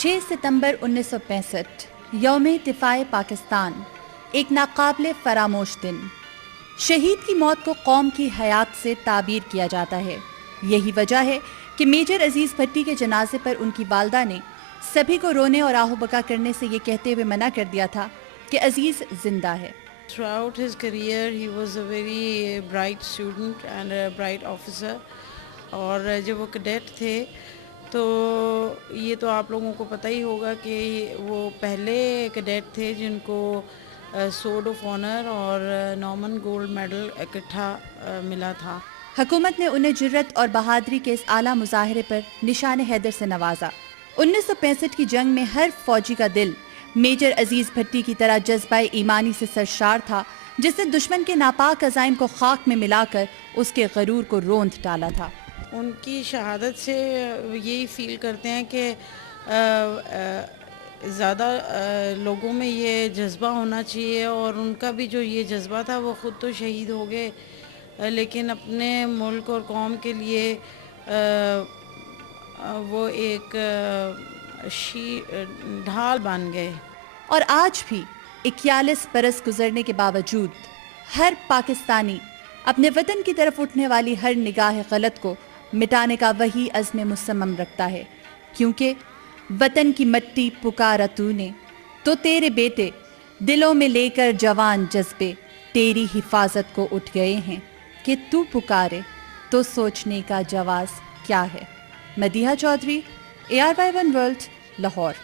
6 ستمبر 1965 یوم دفاع پاکستان، ایک ناقابل فراموش دن۔ شہید کی موت کو قوم کی حیات سے تعبیر کیا جاتا ہے۔ یہی وجہ ہے کہ میجر عزیز بھٹی کے جنازے پر ان کی والدہ نے سبھی کو رونے اور آہو بکا کرنے سے یہ کہتے ہوئے منع کر دیا تھا کہ عزیز زندہ ہے۔ Throughout his career he was a very bright student and a bright officer. اور جب وہ کیڈیٹ تھے تو یہ تو آپ لوگوں کو پتہ ہی ہوگا کہ وہ پہلے کیڈیٹ تھے جن کو سورڈ آف آنر اور نارمن گولڈ میڈل اکٹھا ملا تھا۔ حکومت نے انہیں جرت اور بہادری کے اس اعلیٰ مظاہرے پر نشان حیدر سے نوازا۔ 1965 کی جنگ میں ہر فوجی کا دل میجر عزیز بھٹی کی طرح جذبہ ایمانی سے سرشار تھا، جس نے دشمن کے ناپاک عزائم کو خاک میں ملا کر اس کے غرور کو روندھ ڈالا تھا۔ ان کی شہادت سے یہی فیل کرتے ہیں کہ زیادہ لوگوں میں یہ جذبہ ہونا چاہیے، اور ان کا بھی جو یہ جذبہ تھا وہ خود تو شہید ہو گئے لیکن اپنے ملک اور قوم کے لیے وہ ایک ڈھال بن گئے۔ اور آج بھی 41 برس گزرنے کے باوجود ہر پاکستانی اپنے وطن کی طرف اٹھنے والی ہر نگاہ غلط کو مٹانے کا وہی عزم مصمم رکھتا ہے، کیونکہ وطن کی مٹی پکارا تو نے تو تیرے بیٹے دلوں میں لے کر جوان جذبے تیری حفاظت کو اٹھ گئے ہیں کہ تو پکارے تو سوچنے کا جواز کیا ہے۔ Madiha Chaudhry, ARY1 world, Lahore.